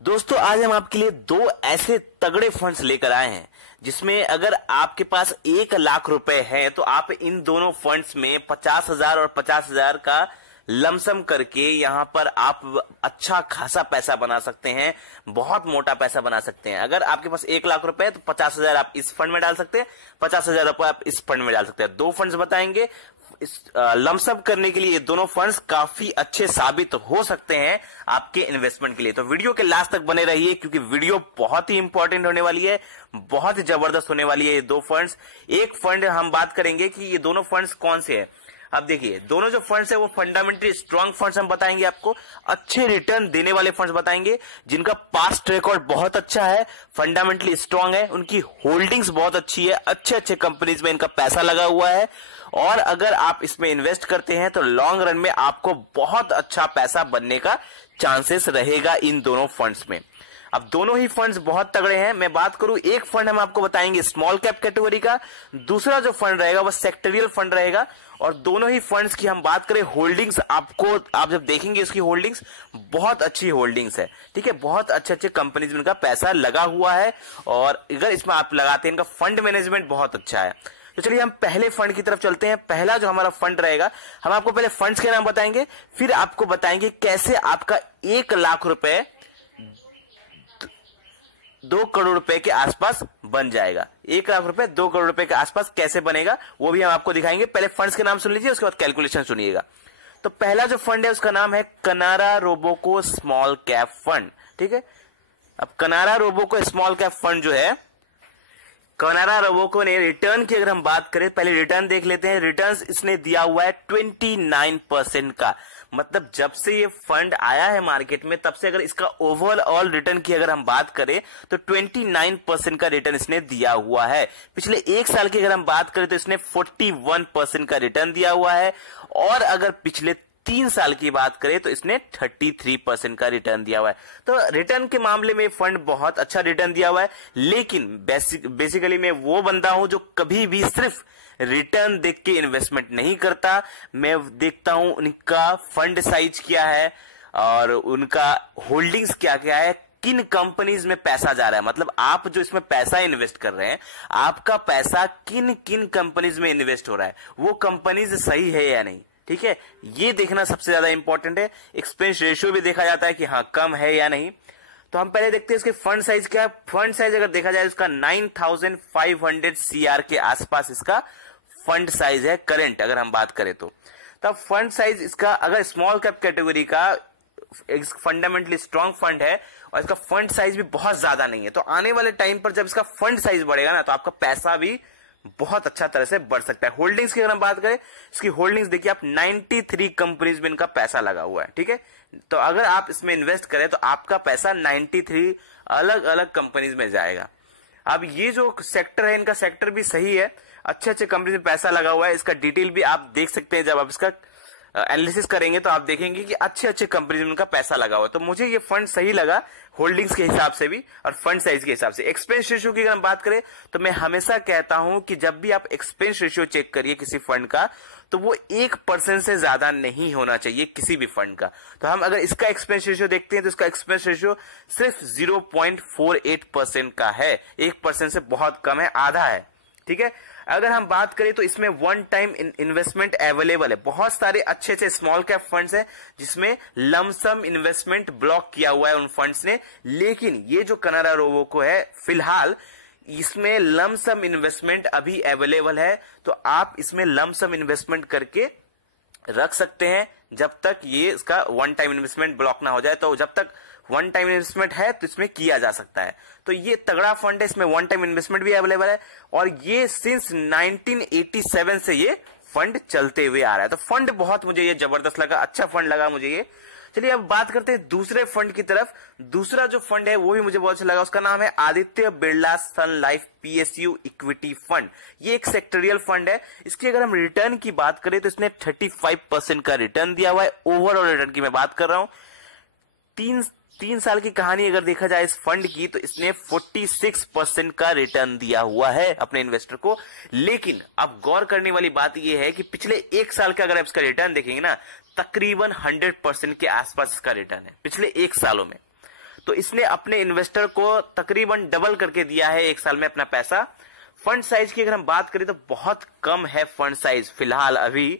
दोस्तों आज हम आपके लिए दो ऐसे तगड़े फंड्स लेकर आए हैं जिसमें अगर आपके पास 1 लाख रुपए है तो आप इन दोनों फंड्स में 50,000 और 50,000 का लमसम करके यहां पर आप अच्छा खासा पैसा बना सकते हैं, बहुत मोटा पैसा बना सकते हैं। अगर आपके पास 1 लाख रुपए है तो 50,000 आप इस फंड में डाल सकते हैं, 50,000 रुपए आप इस फंड में डाल सकते हैं। दो फंड्स बताएंगे, इस लमसम करने के लिए ये दोनों फंड्स काफी अच्छे साबित हो सकते हैं आपके इन्वेस्टमेंट के लिए। तो वीडियो के लास्ट तक बने रहिए क्योंकि वीडियो बहुत ही इंपॉर्टेंट होने वाली है, बहुत ही जबरदस्त होने वाली है ये दो फंड्स। एक फंड हम बात करेंगे कि ये दोनों फंड्स कौन से हैं। अब देखिए दोनों जो फंड्स है वो फंडामेंटली स्ट्रांग फंड्स हम बताएंगे, आपको अच्छे रिटर्न देने वाले फंड्स बताएंगे जिनका पास्ट रिकॉर्ड बहुत अच्छा है, फंडामेंटली स्ट्रांग है, उनकी होल्डिंग्स बहुत अच्छी है, अच्छे अच्छे कंपनीज में इनका पैसा लगा हुआ है और अगर आप इसमें इन्वेस्ट करते हैं तो लॉन्ग रन में आपको बहुत अच्छा पैसा बनने का चांसेस रहेगा इन दोनों फंड्स में। अब दोनों ही फंड्स बहुत तगड़े हैं। मैं बात करूं, एक फंड हम आपको बताएंगे स्मॉल कैप कैटेगरी का, दूसरा जो फंड रहेगा वो सेक्टरियल फंड रहेगा। और दोनों ही फंड्स की हम बात करें होल्डिंग्स, आप जब देखेंगे इसकी होल्डिंग्स बहुत अच्छी होल्डिंग्स है, ठीक है, बहुत अच्छे अच्छे कंपनीज में इनका पैसा लगा हुआ है और अगर इसमें आप लगाते हैं इनका फंड मैनेजमेंट बहुत अच्छा है। तो चलिए हम पहले फंड की तरफ चलते हैं। पहला जो हमारा फंड रहेगा, हम आपको पहले फंड्स के नाम बताएंगे, फिर आपको बताएंगे कैसे आपका 1 लाख रुपए 2 करोड़ रुपए के आसपास बन जाएगा। 1 लाख रुपए 2 करोड़ रुपए के आसपास कैसे बनेगा वो भी हम आपको दिखाएंगे। पहले फंड्स के नाम सुन लीजिए, उसके बाद कैलकुलेशन सुनिएगा। तो पहला जो फंड है उसका नाम है कनारा रोबोको स्मॉल कैप फंड, ठीक है। अब कनारा रोबोको स्मॉल कैप फंड जो है, कनारा रोबोको ने रिटर्न की अगर हम बात करें, पहले रिटर्न देख लेते हैं। रिटर्न इसने दिया हुआ है 29% का, मतलब जब से ये फंड आया है मार्केट में तब से अगर इसका ओवरऑल रिटर्न की अगर हम बात करें तो 29% का रिटर्न इसने दिया हुआ है। पिछले 1 साल की अगर हम बात करें तो इसने 41% का रिटर्न दिया हुआ है और अगर पिछले 3 साल की बात करें तो इसने 33% का रिटर्न दिया हुआ है। तो रिटर्न के मामले में फंड बहुत अच्छा रिटर्न दिया हुआ है, लेकिन बेसिकली मैं वो बंदा हूं जो कभी भी सिर्फ रिटर्न देख के इन्वेस्टमेंट नहीं करता। मैं देखता हूं उनका फंड साइज क्या है और उनका होल्डिंग्स क्या क्या है, किन कंपनीज में पैसा जा रहा है, मतलब आप जो इसमें पैसा इन्वेस्ट कर रहे हैं आपका पैसा किन किन कंपनीज में इन्वेस्ट हो रहा है, वो कंपनीज सही है या नहीं, ठीक है, ये देखना सबसे ज्यादा इंपॉर्टेंट है। एक्सपेंस रेशियो भी देखा जाता है कि हाँ कम है या नहीं। तो हम पहले देखते हैं इसके फंड साइज क्या है। फंड साइज अगर देखा जाए इसका 9,500 CR के आसपास इसका फंड साइज है करंट, अगर हम बात करें तो। तब फंड साइज इसका अगर स्मॉल कैप कैटेगरी का फंडामेंटली स्ट्रांग फंड है और इसका फंड साइज भी बहुत ज्यादा नहीं है, तो आने वाले टाइम पर जब इसका फंड साइज बढ़ेगा ना तो आपका पैसा भी बहुत अच्छा तरह से बढ़ सकता है। होल्डिंग्स की अगर हम बात करें, इसकी होल्डिंग्स देखिए आप 93 कंपनीज में इनका पैसा लगा हुआ है, ठीक है। तो अगर आप इसमें इन्वेस्ट करें तो आपका पैसा 93 अलग अलग कंपनीज में जाएगा। अब ये जो सेक्टर है इनका सेक्टर भी सही है, अच्छे अच्छे कंपनी में पैसा लगा हुआ है। इसका डिटेल भी आप देख सकते हैं, जब आप इसका एनालिसिस करेंगे तो आप देखेंगे कि अच्छे अच्छे कंपनी में उनका पैसा लगा हुआ है। तो मुझे ये फंड सही लगा होल्डिंग्स के हिसाब से भी और फंड साइज के हिसाब से। एक्सपेंस रेशियो की अगर हम बात करें तो मैं हमेशा कहता हूं कि जब भी आप एक्सपेंस रेशियो चेक करिए किसी फंड का तो वो 1% से ज्यादा नहीं होना चाहिए किसी भी फंड का। तो हम अगर इसका एक्सपेंस रेशियो देखते हैं तो इसका एक्सपेंस रेशियो सिर्फ 0.48% का है, 1% से बहुत कम है, आधा है, ठीक है। अगर हम बात करें तो इसमें वन टाइम इन्वेस्टमेंट अवेलेबल है। बहुत सारे अच्छे अच्छे स्मॉल कैप फंड्स हैं जिसमें लमसम इन्वेस्टमेंट ब्लॉक किया हुआ है उन फंड्स ने, लेकिन ये जो कनारा रोबोको है फिलहाल इसमें लमसम इन्वेस्टमेंट अभी अवेलेबल है। तो आप इसमें लमसम इन्वेस्टमेंट करके रख सकते हैं जब तक ये इसका वन टाइम इन्वेस्टमेंट ब्लॉक ना हो जाए। तो जब तक वन टाइम इन्वेस्टमेंट है तो इसमें किया जा सकता है। तो ये तगड़ा फंड है, इसमें वन टाइम इन्वेस्टमेंट भी अवेलेबल है और ये सिंस 1987 से ये फंड चलते हुए आ रहा है। तो फंड बहुत मुझे ये जबरदस्त लगा, अच्छा फंड लगा मुझे ये। चलिए अब बात करते हैं दूसरे फंड की तरफ। दूसरा जो फंड है वो भी मुझे बहुत अच्छा लगा, उसका नाम है आदित्य बिरला सन लाइफ PSU इक्विटी फंड। ये एक सेक्टोरियल फंड है। इसकी अगर हम रिटर्न की बात करें तो इसने 35% का रिटर्न दिया हुआ है। ओवरऑल रिटर्न की मैं बात कर रहा हूं, 3 साल की कहानी अगर देखा जाए इस फंड की तो इसने 46% का रिटर्न दिया हुआ है अपने इन्वेस्टर को। लेकिन अब गौर करने वाली बात यह है कि पिछले 1 साल का अगर आप इसका रिटर्न देखेंगे ना, तकरीबन 100% के आसपास इसका रिटर्न है पिछले 1 सालों में। तो इसने अपने इन्वेस्टर को तकरीबन डबल करके दिया है एक साल में अपना पैसा। फंड साइज की अगर हम बात करें तो बहुत कम है फंड साइज, फिलहाल अभी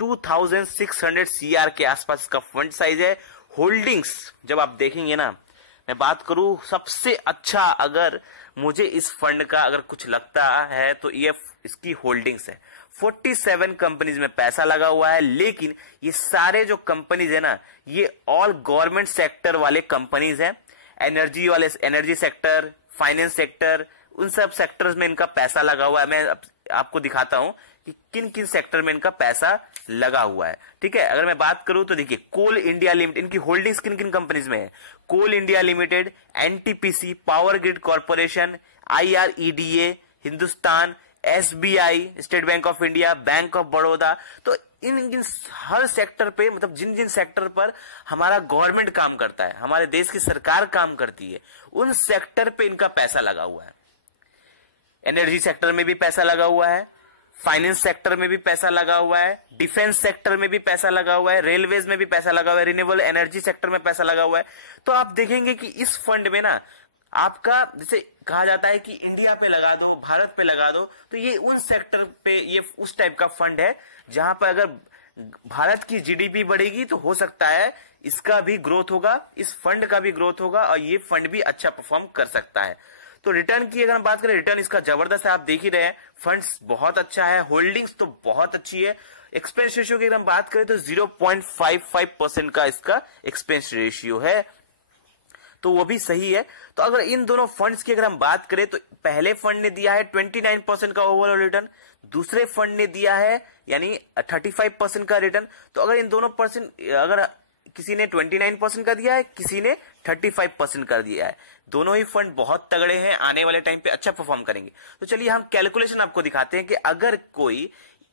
2600 CR के आसपास इसका फंड साइज है। होल्डिंग्स जब आप देखेंगे ना, मैं बात करूं सबसे अच्छा, अगर मुझे इस फंड का अगर कुछ लगता है तो ये इसकी होल्डिंग्स है। 47 कंपनीज में पैसा लगा हुआ है, लेकिन ये सारे जो कंपनीज है ना, ये ऑल गवर्नमेंट सेक्टर वाले कंपनीज हैं। एनर्जी वाले, एनर्जी सेक्टर, फाइनेंस सेक्टर, उन सब सेक्टर्स में इनका पैसा लगा हुआ है। मैं आपको दिखाता हूं कि किन किन सेक्टर में इनका पैसा लगा हुआ है। ठीक है, अगर मैं बात करूं तो देखिए, कोल इंडिया लिमिटेड, इनकी होल्डिंग्स किन किन कंपनीज में है? Coal India Limited, NTPC, Power Grid Corporation, IREDA, Hindustan, SBI, State Bank of India, Bank of Baroda. तो इन हर सेक्टर पे, मतलब जिन जिन सेक्टर पर हमारा गवर्नमेंट काम करता है, हमारे देश की सरकार काम करती है, उन सेक्टर पे इनका पैसा लगा हुआ है। एनर्जी सेक्टर में भी पैसा लगा हुआ है, फाइनेंस सेक्टर में भी पैसा लगा हुआ है, डिफेंस सेक्टर में भी पैसा लगा हुआ है, रेलवेज में भी पैसा लगा हुआ है, रिन्यूएबल एनर्जी सेक्टर में पैसा लगा हुआ है। तो आप देखेंगे कि इस फंड में ना आपका, जैसे कहा जाता है कि इंडिया पे लगा दो, भारत पे लगा दो, तो ये उन सेक्टर पे, ये उस टाइप का फंड है जहां पर अगर भारत की GDP बढ़ेगी तो हो सकता है इसका भी ग्रोथ होगा, इस फंड का भी ग्रोथ होगा और ये फंड भी अच्छा परफॉर्म कर सकता है। तो रिटर्न की अगर हम बात करें, रिटर्न इसका जबरदस्त है, आप देख ही रहे हैं। फंड्स बहुत अच्छा है, होल्डिंग्स तो बहुत अच्छी है। एक्सपेंस रेशियो की अगर हम बात करें तो 0.55% का इसका एक्सपेंस रेशियो है, तो वो भी सही है। तो अगर इन दोनों फंड्स की अगर हम बात करें तो पहले फंड ने दिया है 29% का ओवरऑल रिटर्न, दूसरे फंड ने दिया है यानी 35% का रिटर्न। तो अगर इन दोनों परसेंट, अगर किसी ने 29% का दिया है, किसी ने 35% कर दिया है, दोनों ही फंड बहुत तगड़े हैं, आने वाले टाइम पे अच्छा परफॉर्म करेंगे। तो चलिए हम कैलकुलेशन आपको दिखाते हैं कि अगर कोई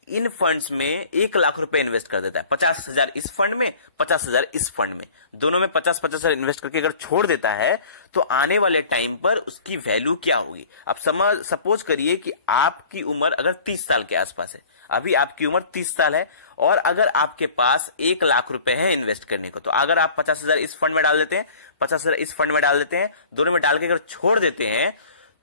इन फंड्स में 1 लाख रुपए इन्वेस्ट कर देता है, 50,000 इस फंड में, 50,000 इस फंड में, दोनों में 50,000 इन्वेस्ट करके अगर छोड़ देता है, तो आने वाले टाइम पर उसकी वैल्यू क्या होगी? आप सपोज करिए कि आपकी उम्र अगर 30 साल के आसपास है, अभी आपकी उम्र 30 साल है और अगर आपके पास 1 लाख रुपए है इन्वेस्ट करने को, तो अगर आप 50,000 इस फंड में डाल देते हैं, 50,000 इस फंड में डाल देते हैं, दोनों में डाल के अगर छोड़ देते हैं,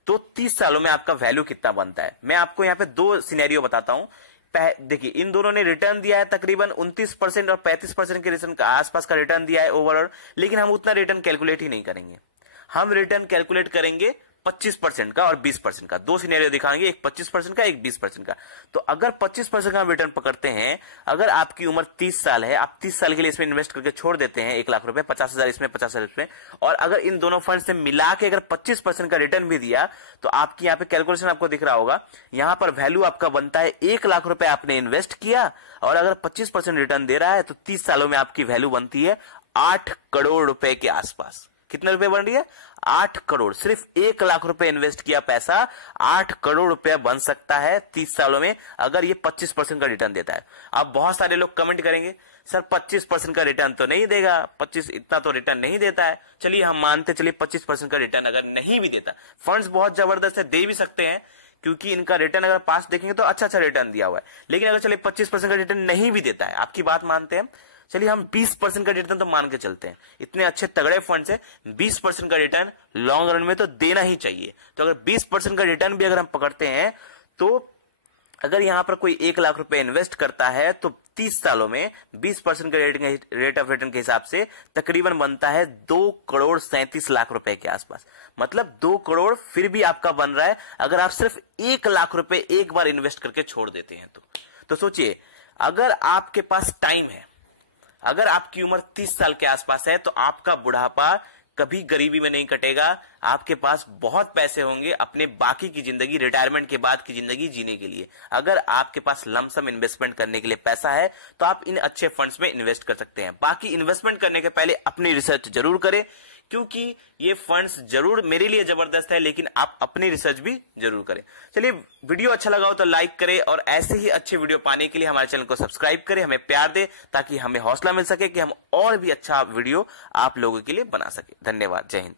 तो 30 सालों में आपका वैल्यू कितना बनता है? मैं आपको यहाँ पे 2 सिनेरियो बताता हूं। देखिए, इन दोनों ने रिटर्न दिया है तकरीबन 29% और 35% के रिटर्न का आसपास का रिटर्न दिया है ओवरऑल, लेकिन हम उतना रिटर्न कैलकुलेट ही नहीं करेंगे। हम रिटर्न कैलकुलेट करेंगे 25% का और 20% का। 2 सिनेरियो दिखाएंगे, एक 25% का, एक 20% का। तो अगर 25% का रिटर्न पकड़ते हैं, अगर आपकी उम्र 30 साल है, आप 30 साल के लिए इसमें इन्वेस्ट करके छोड़ देते हैं 1 लाख रुपए, 50,000 इसमें, 50,000 इसमें, और अगर इन दोनों फंड से मिला के अगर 25% का रिटर्न भी दिया, तो आपकी यहाँ पे कैलकुलेशन आपको दिख रहा होगा, यहाँ पर वैल्यू आपका बनता है 1 लाख रुपए आपने इन्वेस्ट किया और अगर 25% रिटर्न दे रहा है, तो 30 सालों में आपकी वैल्यू बनती है 8 करोड़ रुपए के आसपास। कितने रुपए बन रही है? 8 करोड़। सिर्फ 1 लाख रुपए इन्वेस्ट किया पैसा 8 करोड़ रुपए बन सकता है 30 सालों में, अगर ये 25% का रिटर्न देता है। अब बहुत सारे लोग कमेंट करेंगे, सर 25% का रिटर्न तो नहीं देगा, 25 इतना तो रिटर्न नहीं देता है। चलिए हम मानते, चलिए 25% का रिटर्न अगर नहीं भी देता, फंड्स बहुत जबरदस्त है, दे भी सकते हैं, क्योंकि इनका रिटर्न अगर पास देखेंगे तो अच्छा रिटर्न दिया हुआ है। लेकिन अगर चलिए 25% का रिटर्न नहीं भी देता है, आपकी बात मानते हैं, चलिए हम 20% का रिटर्न तो मान के चलते हैं, इतने अच्छे तगड़े फंड्स है, 20% का रिटर्न लॉन्ग रन में तो देना ही चाहिए। तो अगर 20% का रिटर्न भी अगर हम पकड़ते हैं, तो अगर यहां पर कोई 1 लाख रुपए इन्वेस्ट करता है, तो 30 सालों में 20% के रेट ऑफ रिटर्न के हिसाब से तकरीबन बनता है 2 करोड़ 37 लाख रुपए के आसपास। मतलब 2 करोड़ फिर भी आपका बन रहा है अगर आप सिर्फ 1 लाख रुपए एक बार इन्वेस्ट करके छोड़ देते हैं। तो सोचिए, अगर आपके पास टाइम है, अगर आपकी उम्र 30 साल के आसपास है, तो आपका बुढ़ापा कभी गरीबी में नहीं कटेगा, आपके पास बहुत पैसे होंगे अपने बाकी की जिंदगी, रिटायरमेंट के बाद की जिंदगी जीने के लिए। अगर आपके पास लमसम इन्वेस्टमेंट करने के लिए पैसा है, तो आप इन अच्छे फंड्स में इन्वेस्ट कर सकते हैं। बाकी इन्वेस्टमेंट करने के पहले अपनी रिसर्च जरूर करें, क्योंकि ये फंड्स जरूर मेरे लिए जबरदस्त है, लेकिन आप अपनी रिसर्च भी जरूर करें। चलिए, वीडियो अच्छा लगा हो तो लाइक करें और ऐसे ही अच्छे वीडियो पाने के लिए हमारे चैनल को सब्सक्राइब करें, हमें प्यार दे, ताकि हमें हौसला मिल सके कि हम और भी अच्छा वीडियो आप लोगों के लिए बना सके। धन्यवाद। जय हिंद।